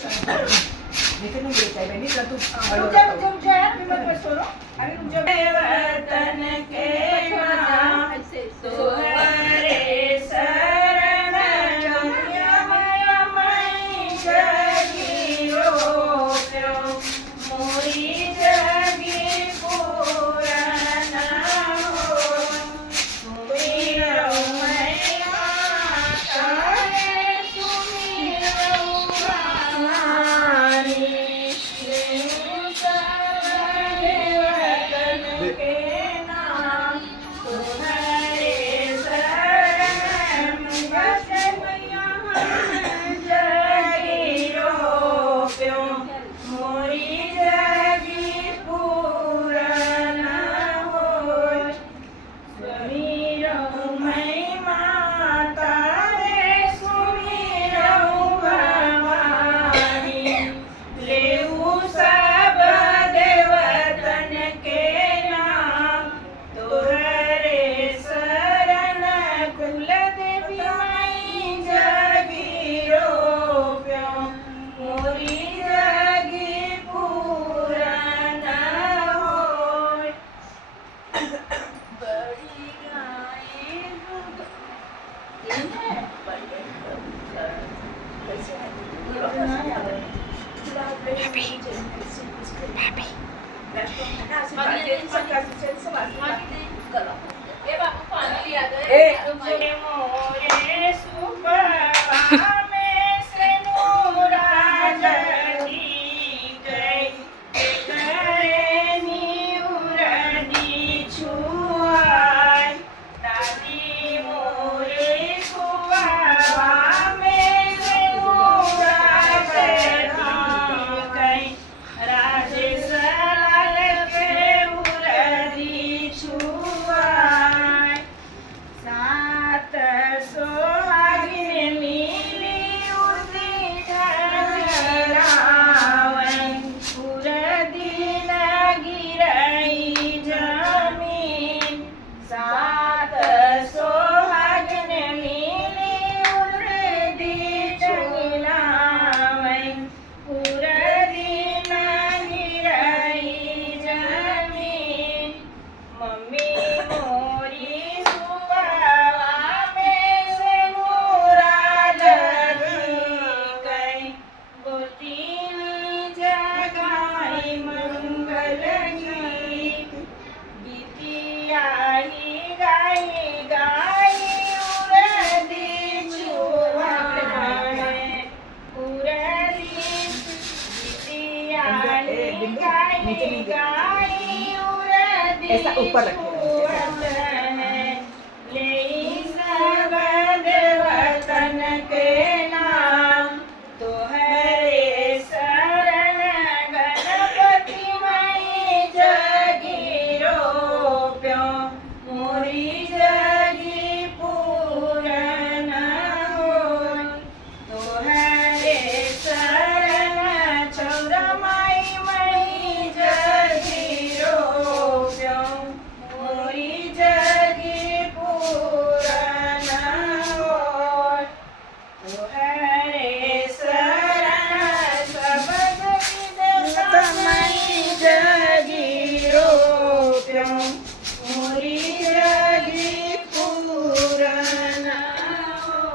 नितिन ने चाहिए नहीं कर तू रुक जा यार अभी मत छोड़ो अभी रुक जा वतन के नाम तुम्हारे शरण यमय जगीरो प्यो मोरी जगी पूरन हो सुमिरो मैया तारे सुमिरो वाणी ऐसा ऊपर रखे वतन के नाम तोहरे शरण गणपति मई जगीरो प्यो मोरी जगी पूरन हो तोहरे शरण चौरा माई मई जगीरो प्यो मोरी जगी पूरन हो तोहरे शरण सब मई जगीरो प्यो मोरी जगी पूरन हो